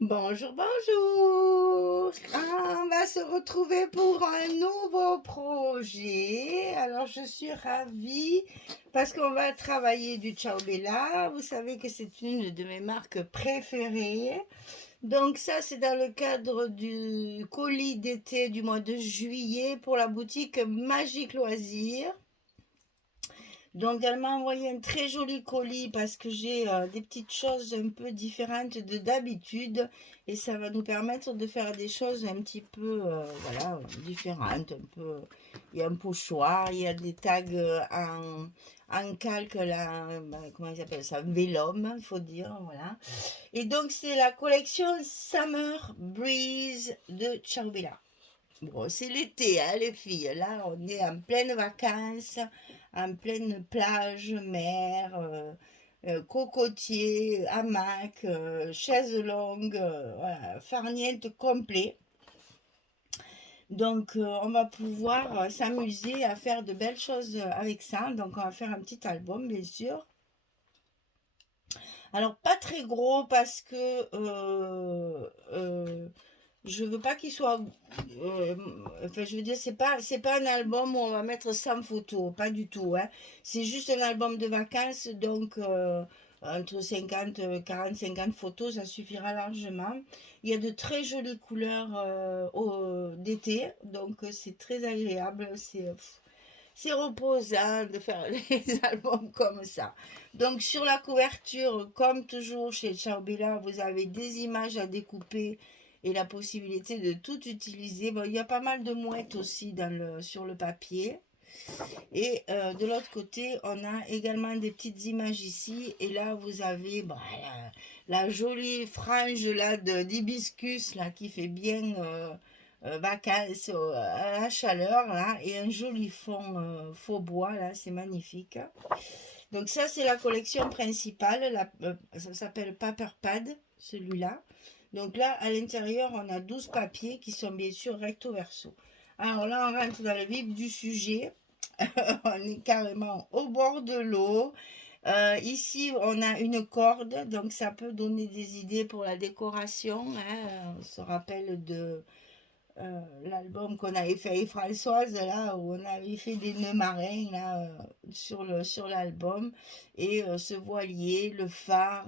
Bonjour, bonjour. On va se retrouver pour un nouveau projet. Alors, je suis ravie parce qu'on va travailler du Ciao Bella. Vous savez que c'est une de mes marques préférées. Donc ça, c'est dans le cadre du colis d'été du mois de juillet pour la boutique Magique Loisirs. Donc elle m'a envoyé un très joli colis parce que j'ai des petites choses un peu différentes de d'habitude et ça va nous permettre de faire des choses un petit peu voilà, différentes. Un peu, il y a un pochoir, il y a des tags en calque là, comment ils appellent ça, vélum, il faut dire, voilà. Et donc c'est la collection Summer Breeze de Charbella. Bon, c'est l'été, hein, les filles. Là, on est en pleine vacances, en pleine plage, mer, cocotier, hamac, chaise longue, voilà, farniente complet. Donc, on va pouvoir s'amuser à faire de belles choses avec ça. Donc, on va faire un petit album, bien sûr. Alors, pas très gros parce que je veux pas qu'il soit. euh, enfin, je veux dire, c'est pas un album où on va mettre 100 photos, pas du tout. Hein. C'est juste un album de vacances, donc entre 50, 40, 50 photos, ça suffira largement. Il y a de très jolies couleurs d'été, donc c'est très agréable. C'est reposant de faire les albums comme ça. Donc sur la couverture, comme toujours chez Charbella, vous avez des images à découper et la possibilité de tout utiliser. Bon, il y a pas mal de mouettes aussi sur le papier. Et de l'autre côté, on a également des petites images ici. Et là, vous avez la jolie frange là d'hibiscus là qui fait bien vacances à la chaleur là et un joli fond faux bois là, c'est magnifique. Donc ça, c'est la collection principale. Ça s'appelle Paper Pad, celui-là. Donc là, à l'intérieur, on a 12 papiers qui sont bien sûr recto verso. Alors là, on rentre dans le vif du sujet. On est carrément au bord de l'eau. Ici, on a une corde, donc ça peut donner des idées pour la décoration. Hein. On se rappelle de l'album qu'on avait fait avec Françoise, là, où on avait fait des nœuds marins là, sur l'album. Et ce voilier, le phare,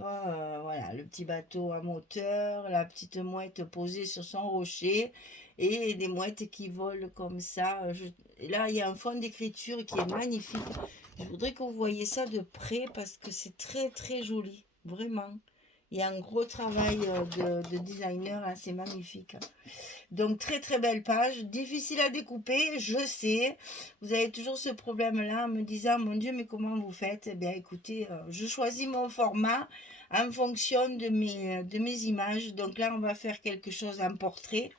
voilà, le petit bateau à moteur, la petite mouette posée sur son rocher, et des mouettes qui volent comme ça. Là, il y a un fond d'écriture qui est magnifique. Je voudrais que vous voyez ça de près parce que c'est très très joli, vraiment. Il y a un gros travail de designer, là, c'est magnifique. Donc très très belle page, difficile à découper, je sais. Vous avez toujours ce problème-là en me disant, mon Dieu, mais comment vous faites? Eh bien écoutez, je choisis mon format en fonction de mes images. Donc là, on va faire quelque chose en portrait.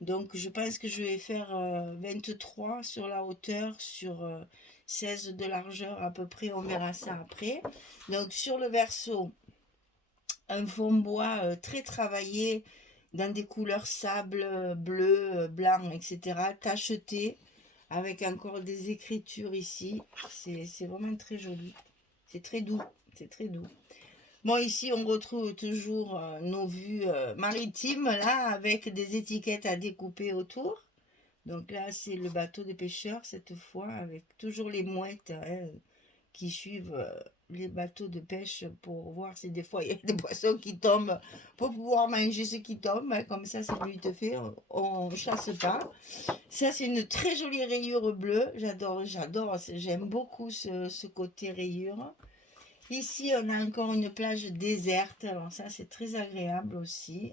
Donc je pense que je vais faire 23 sur la hauteur, sur 16 de largeur à peu près, on verra ça après. Donc sur le verso, un fond bois très travaillé dans des couleurs sable, bleu, blanc, etc. Tacheté, avec encore des écritures ici. C'est vraiment très joli. C'est très doux. C'est très doux. Bon, ici, on retrouve toujours nos vues maritimes, là, avec des étiquettes à découper autour. Donc là, c'est le bateau des pêcheurs, cette fois, avec toujours les mouettes, hein, qui suivent les bateaux de pêche pour voir si des fois il y a des poissons qui tombent pour pouvoir manger ce qui tombe. Hein, comme ça, c'est lui te fait, on chasse pas. Ça, c'est une très jolie rayure bleue. J'adore, j'adore. J'aime beaucoup ce côté rayure. Ici, on a encore une plage déserte. Alors ça, c'est très agréable aussi.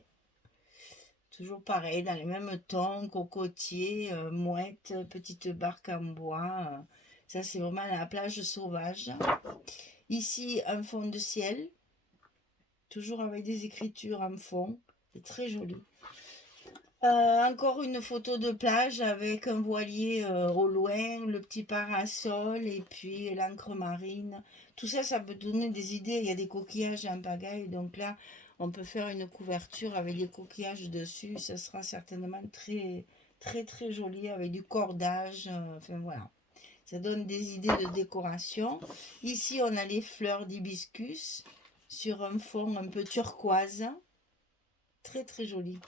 Toujours pareil, dans les mêmes tons, cocotier, mouette, petite barque en bois. Ça, c'est vraiment la plage sauvage. Ici, un fond de ciel, toujours avec des écritures en fond. C'est très joli. Encore une photo de plage avec un voilier au loin, le petit parasol et puis l'encre marine. Tout ça, ça peut donner des idées. Il y a des coquillages en pagaille, donc là, on peut faire une couverture avec des coquillages dessus. Ça sera certainement très, très, très joli avec du cordage. Enfin voilà, ça donne des idées de décoration. Ici, on a les fleurs d'hibiscus sur un fond un peu turquoise. très très joli.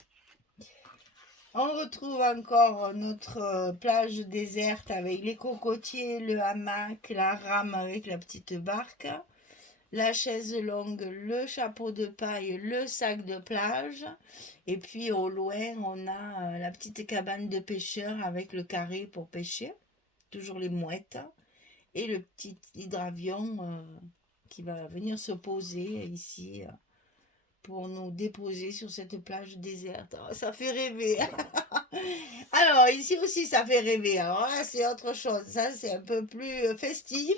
On retrouve encore notre plage déserte avec les cocotiers, le hamac, la rame avec la petite barque, la chaise longue, le chapeau de paille, le sac de plage. Et puis au loin, on a la petite cabane de pêcheur avec le carré pour pêcher, toujours les mouettes, et le petit hydravion qui va venir se poser ici pour nous déposer sur cette plage déserte. Oh, ça fait rêver. Alors, ici aussi, ça fait rêver. Alors là, c'est autre chose. Ça, c'est un peu plus festif.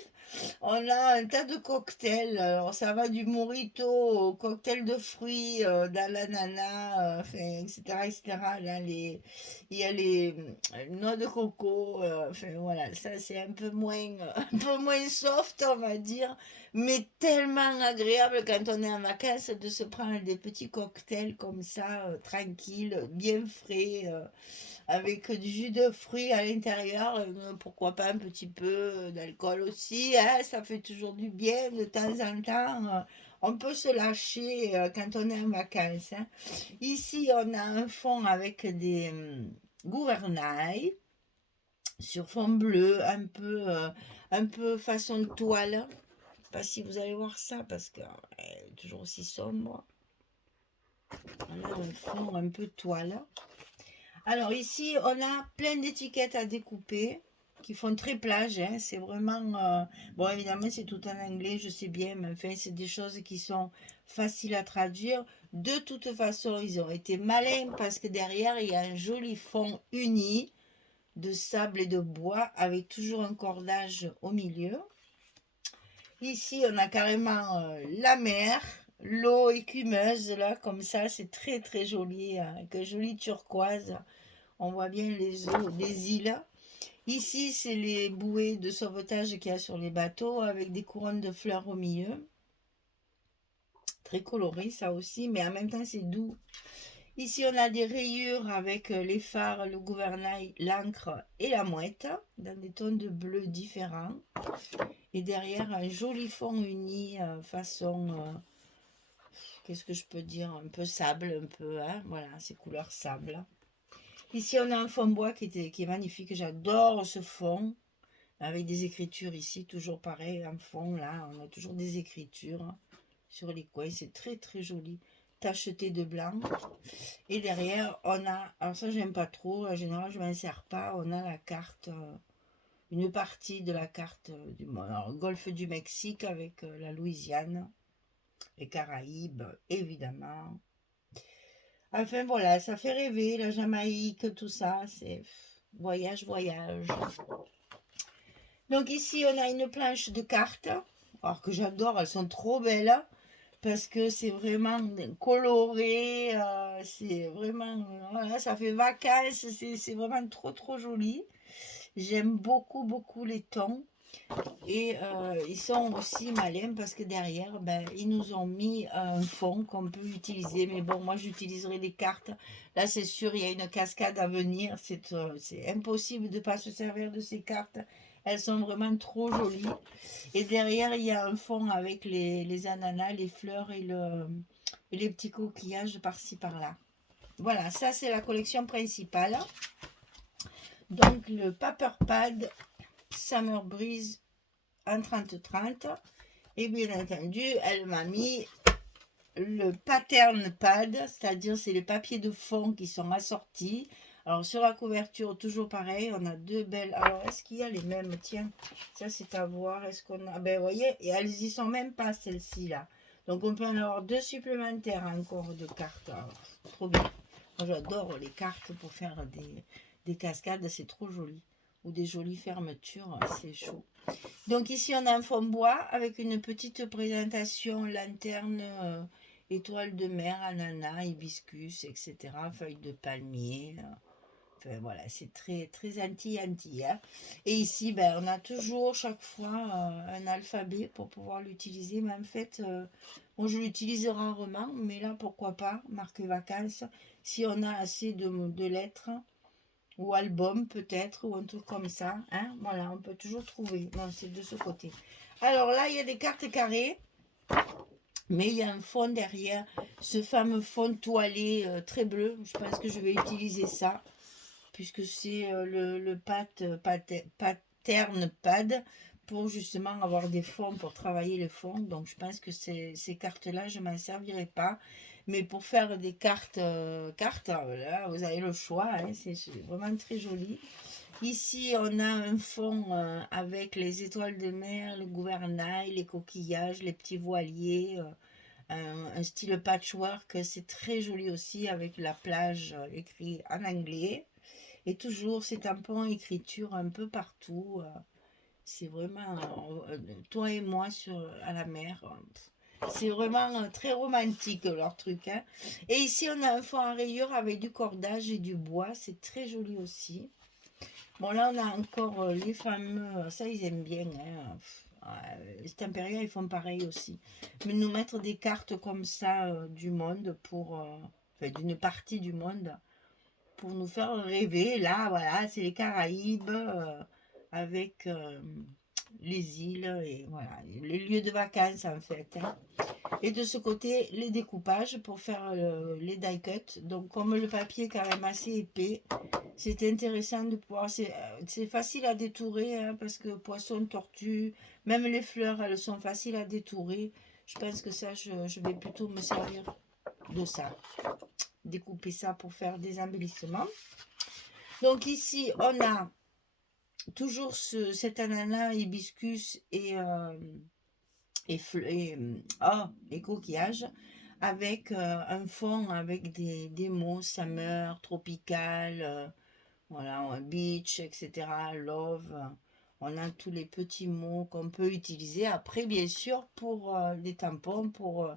On a un tas de cocktails. Alors, ça va du mojito au cocktail de fruits, dans l'ananas, enfin, etc., etc. Là, il y a les noix de coco. Enfin, voilà, ça, c'est un peu moins soft, on va dire. Mais tellement agréable quand on est en vacances de se prendre des petits cocktails comme ça, tranquilles, bien frais. Avec du jus de fruits à l'intérieur, pourquoi pas un petit peu d'alcool aussi, hein, ça fait toujours du bien de temps en temps. On peut se lâcher quand on est en vacances. Hein. Ici, on a un fond avec des gouvernails sur fond bleu, un peu façon toile. Je ne sais pas si vous allez voir ça parce que toujours aussi sombre. On a un fond un peu toile. Alors ici, on a plein d'étiquettes à découper qui font très plage. Hein. C'est vraiment... bon, évidemment, c'est tout en anglais, je sais bien, mais enfin, c'est des choses qui sont faciles à traduire. De toute façon, ils ont été malins parce que derrière, il y a un joli fond uni de sable et de bois avec toujours un cordage au milieu. Ici, on a carrément la mer, l'eau écumeuse, là, comme ça, c'est très très joli, avec un joli turquoise. On voit bien les eaux des îles. Ici, c'est les bouées de sauvetage qu'il y a sur les bateaux avec des couronnes de fleurs au milieu. Très coloré, ça aussi, mais en même temps, c'est doux. Ici, on a des rayures avec les phares, le gouvernail, l'encre et la mouette dans des tons de bleu différents. Et derrière, un joli fond uni façon, qu'est-ce que je peux dire, un peu sable, un peu, hein, voilà, c'est couleur sable. Ici, on a un fond bois qui est magnifique. J'adore ce fond. Avec des écritures ici, toujours pareil, en fond, là. On a toujours des écritures sur les coins. C'est très, très joli. Tacheté de blanc. Et derrière, on a... Alors ça, j'aime pas trop. En général, je ne m'en sers pas. On a la carte... une partie de la carte du golfe du Mexique avec la Louisiane. Les Caraïbes, évidemment. Enfin voilà, ça fait rêver, la Jamaïque, tout ça, c'est voyage, voyage. Donc ici, on a une planche de cartes, alors que j'adore, elles sont trop belles, parce que c'est vraiment coloré, c'est vraiment, voilà, ça fait vacances, c'est vraiment trop, trop joli. J'aime beaucoup, beaucoup les tons. Et ils sont aussi malins parce que derrière, ben, ils nous ont mis un fond qu'on peut utiliser. Mais bon, moi, j'utiliserai des cartes. Là, c'est sûr, il y a une cascade à venir. C'est impossible de ne pas se servir de ces cartes. Elles sont vraiment trop jolies. Et derrière, il y a un fond avec les ananas, les fleurs et les petits coquillages par-ci, par-là. Voilà, ça, c'est la collection principale. Donc, le Paper Pad Summer Breeze en 30-30 et bien entendu elle m'a mis le pattern pad, c'est-à-dire c'est les papiers de fond qui sont assortis. Alors sur la couverture toujours pareil, on a deux belles, alors est-ce qu'il y a les mêmes, tiens, ça c'est à voir, est-ce qu'on a, ben vous voyez, et elles y sont même pas celles-ci là, donc on peut en avoir deux supplémentaires encore de cartes. Alors, trop bien, moi j'adore les cartes pour faire des cascades, c'est trop joli, ou des jolies fermetures, c'est chaud. Donc ici on a un fond bois avec une petite présentation, lanterne, étoile de mer, ananas, hibiscus, etc. Feuilles de palmier. Enfin voilà, c'est très très anti. Hein. Et ici, ben, on a toujours chaque fois un alphabet pour pouvoir l'utiliser. Mais en fait, bon, je l'utilise rarement, mais là pourquoi pas, marquer vacances, si on a assez de lettres. Ou album peut-être, ou un truc comme ça. Hein, voilà, on peut toujours trouver. Non, c'est de ce côté. Alors là, il y a des cartes carrées. Mais il y a un fond derrière, ce fameux fond toilé très bleu. Je pense que je vais utiliser ça, puisque c'est le pattern pad pour justement avoir des fonds, pour travailler les fonds. Donc je pense que ces cartes-là, je ne m'en servirai pas. Mais pour faire des cartes, là, vous avez le choix, hein, c'est vraiment très joli. Ici, on a un fond avec les étoiles de mer, le gouvernail, les coquillages, les petits voiliers, un style patchwork. C'est très joli aussi avec la plage écrit en anglais. Et toujours ces tampons écriture un peu partout. C'est vraiment toi et moi à la mer. C'est vraiment très romantique leur truc, hein. Et ici, on a un fond à rayures avec du cordage et du bois. C'est très joli aussi. Bon, là, on a encore les fameux. Ça, ils aiment bien, hein. Les Tempéria, ils font pareil aussi. Mais nous mettre des cartes comme ça du monde enfin, d'une partie du monde pour nous faire rêver. Là, voilà, c'est les Caraïbes avec les îles et voilà, les lieux de vacances en fait, hein. Et de ce côté, les découpages pour faire les die cuts. Donc, comme le papier est quand même assez épais, c'est intéressant de pouvoir. C'est facile à détourer hein, parce que poisson, tortue, même les fleurs, elles sont faciles à détourer. Je pense que ça, je vais plutôt me servir de ça. Découper ça pour faire des embellissements. Donc, ici, on a toujours cet ananas, hibiscus et coquillages avec un fond avec des mots summer, tropical, voilà, beach, etc., love. On a tous les petits mots qu'on peut utiliser. Après, bien sûr, pour les tampons, pour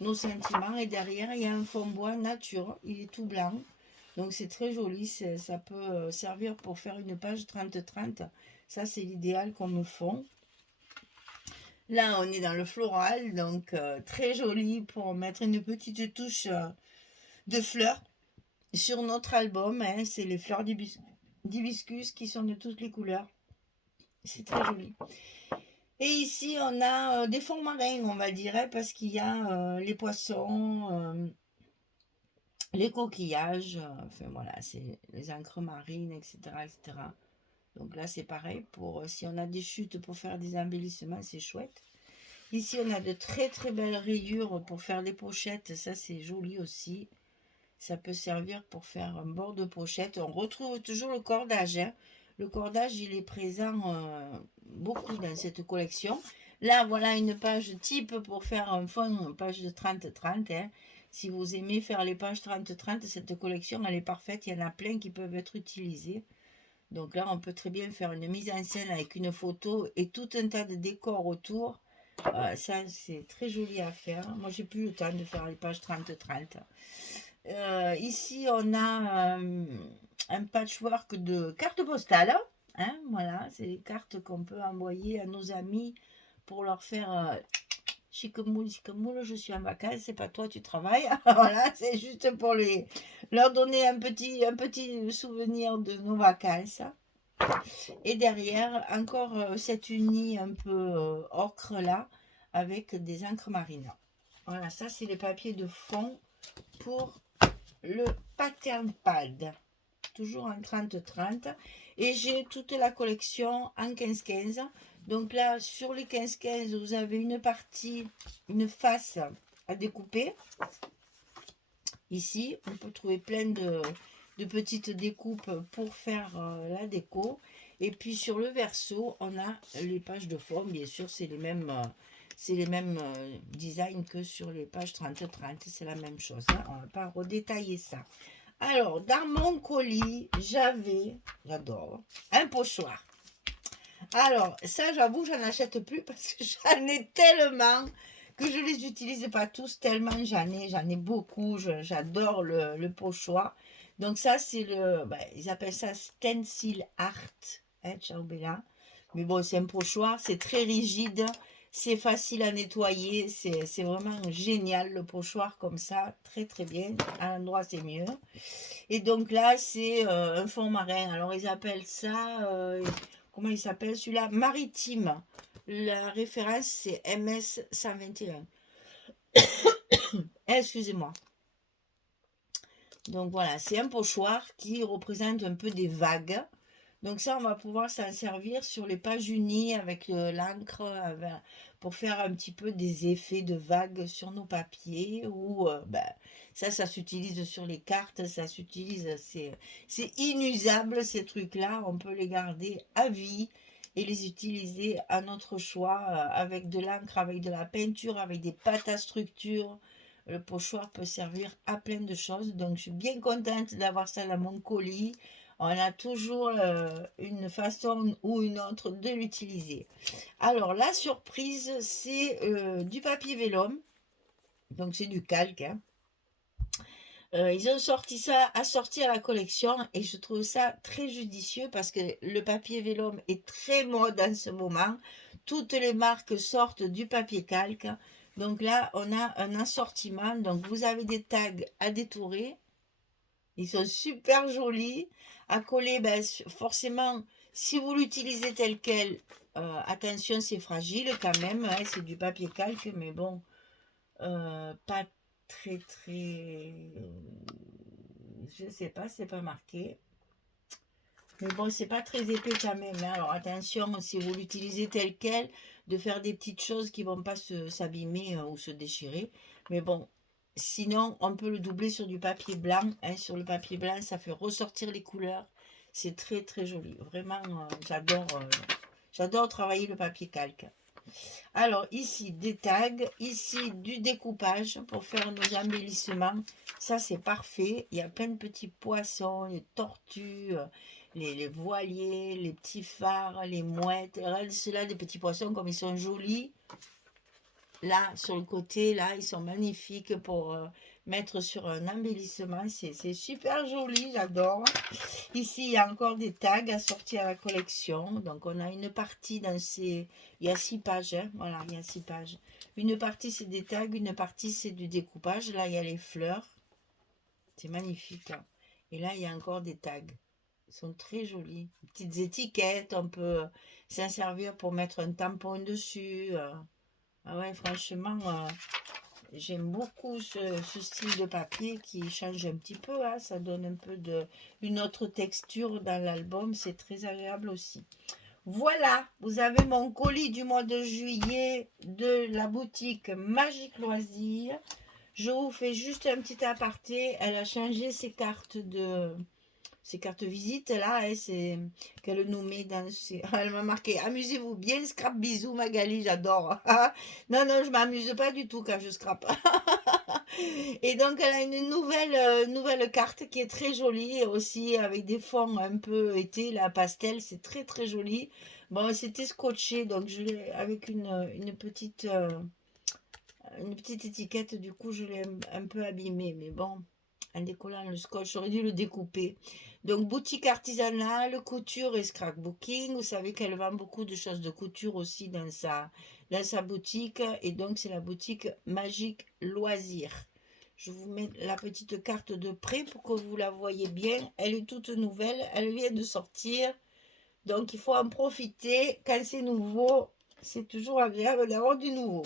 nos sentiments. Et derrière, il y a un fond bois nature. Il est tout blanc. Donc, c'est très joli. Ça peut servir pour faire une page 30-30. Ça, c'est l'idéal qu'on me fond. Là, on est dans le floral. Donc, très joli pour mettre une petite touche de fleurs sur notre album. Hein, c'est les fleurs d'hibiscus qui sont de toutes les couleurs. C'est très joli. Et ici, on a des fonds marins, on va dire, hein, parce qu'il y a les poissons, les coquillages, enfin voilà, c'est les encres marines, etc., etc. Donc là, c'est pareil, pour si on a des chutes pour faire des embellissements, c'est chouette. Ici, on a de très très belles rayures pour faire des pochettes, ça c'est joli aussi. Ça peut servir pour faire un bord de pochette. On retrouve toujours le cordage, hein. Le cordage, il est présent beaucoup dans cette collection. Là, voilà une page type pour faire un fond, une page de 30-30. Hein. Si vous aimez faire les pages 30-30, cette collection, elle est parfaite. Il y en a plein qui peuvent être utilisés. Donc là, on peut très bien faire une mise en scène avec une photo et tout un tas de décors autour. Ça, c'est très joli à faire. Moi, j'ai plus le temps de faire les pages 30-30. Ici, on a un patchwork de cartes postales. Hein, voilà, c'est les cartes qu'on peut envoyer à nos amis pour leur faire chic moule, je suis en vacances, c'est pas toi, tu travailles. Voilà, c'est juste pour leur donner un petit souvenir de nos vacances. Et derrière, encore cette unie un peu ocre là, avec des encres marines. Voilà, ça c'est les papiers de fond pour le pattern pad, toujours en 30-30, et j'ai toute la collection en 15-15. Donc là, sur les 15-15, vous avez une partie, une face à découper. Ici, on peut trouver plein de petites découpes pour faire la déco. Et puis sur le verso, on a les pages de fond. Bien sûr, c'est les mêmes designs que sur les pages 30-30. C'est la même chose. Hein. On ne va pas redétailler ça. Alors, dans mon colis, j'adore, un pochoir. Alors, ça, j'avoue, j'en achète plus parce que j'en ai tellement que je les utilise pas tous, tellement j'en ai beaucoup. J'adore le pochoir. Donc ça, c'est ils appellent ça stencil art, hein, ciao Bella. Mais bon, c'est un pochoir, c'est très rigide, c'est facile à nettoyer, c'est vraiment génial le pochoir comme ça, très très bien. À l'endroit, c'est mieux. Et donc là, c'est un fond marin. Alors, ils appellent ça, comment il s'appelle celui-là? Maritime. La référence, c'est MS 121. Excusez-moi. Donc voilà, c'est un pochoir qui représente un peu des vagues. Donc ça, on va pouvoir s'en servir sur les pages unies avec l'encre pour faire un petit peu des effets de vagues sur nos papiers. Ou ben, ça s'utilise sur les cartes, ça s'utilise, c'est inusable ces trucs-là. On peut les garder à vie et les utiliser à notre choix avec de l'encre, avec de la peinture, avec des pâtes à structure. Le pochoir peut servir à plein de choses. Donc je suis bien contente d'avoir ça dans mon colis. On a toujours une façon ou une autre de l'utiliser. Alors, la surprise, c'est du papier vélum. Donc, c'est du calque. Hein. Ils ont sorti ça, assorti à la collection, et je trouve ça très judicieux parce que le papier vélum est très mode en ce moment. Toutes les marques sortent du papier calque. Donc là, on a un assortiment. Donc, vous avez des tags à détourer. Ils sont super jolis. À coller, ben, forcément, si vous l'utilisez tel quel, attention, c'est fragile quand même. Hein, c'est du papier calque, mais bon, pas très, très. Je sais pas, c'est pas marqué. Mais bon, c'est pas très épais quand même. Hein. Alors attention, si vous l'utilisez tel quel, de faire des petites choses qui vont pas s'abîmer ou se déchirer. Mais bon, sinon, on peut le doubler sur du papier blanc. Hein. Sur le papier blanc, ça fait ressortir les couleurs. C'est très très joli. Vraiment, j'adore travailler le papier calque. Alors ici, des tags. Ici, du découpage pour faire nos embellissements. Ça, c'est parfait. Il y a plein de petits poissons, les tortues, les voiliers, les petits phares, les mouettes. Regardez ceux-là, des petits poissons, comme ils sont jolis. Là, sur le côté, là, ils sont magnifiques pour mettre sur un embellissement. C'est super joli, j'adore. Ici, il y a encore des tags assortis à la collection. Donc, on a une partie dans ces... Il y a 6 pages, hein. Voilà, il y a 6 pages. Une partie, c'est des tags. Une partie, c'est du découpage. Là, il y a les fleurs. C'est magnifique. Hein. Et là, il y a encore des tags. Ils sont très jolis. Petites étiquettes. On peut s'en servir pour mettre un tampon dessus. Ah ouais, franchement, j'aime beaucoup ce style de papier qui change un petit peu. Hein, ça donne un peu une autre texture dans l'album. C'est très agréable aussi. Voilà, vous avez mon colis du mois de juillet de la boutique Magique Loisirs. Je vous fais juste un petit aparté. Elle a changé ses cartes visites là, hein, c'est qu'elle nous met dans ses... Elle m'a marqué amusez-vous bien, scrap bisous Magali, j'adore. Non, non, je m'amuse pas du tout quand je scrape. Et donc elle a une nouvelle carte qui est très jolie aussi avec des fonds un peu été, la pastel, c'est très très joli. Bon, c'était scotché donc je l'ai avec une petite étiquette, du coup je l'ai un peu abîmé, mais bon, en décollant le scotch, j'aurais dû le découper. Donc boutique artisanale, couture et scrapbooking. Vous savez qu'elle vend beaucoup de choses de couture aussi dans sa boutique. Et donc c'est la boutique Magique Loisirs. Je vous mets la petite carte de près pour que vous la voyez bien. Elle est toute nouvelle, elle vient de sortir. Donc il faut en profiter. Quand c'est nouveau, c'est toujours agréable d'avoir du nouveau.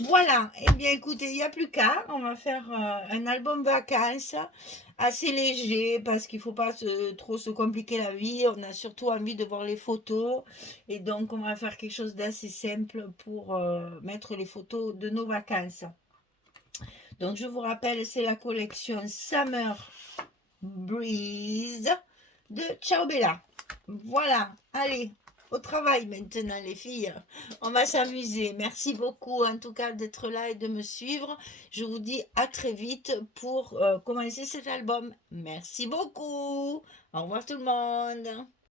Voilà, eh bien écoutez, il n'y a plus qu'à. On va faire un album vacances assez léger parce qu'il ne faut pas trop se compliquer la vie. On a surtout envie de voir les photos. Et donc, on va faire quelque chose d'assez simple pour mettre les photos de nos vacances. Donc, je vous rappelle, c'est la collection Summer Breeze de Ciao Bella. Voilà, allez, au travail maintenant les filles. On va s'amuser. Merci beaucoup en tout cas d'être là et de me suivre. Je vous dis à très vite pour commencer cet album. Merci beaucoup. Au revoir tout le monde.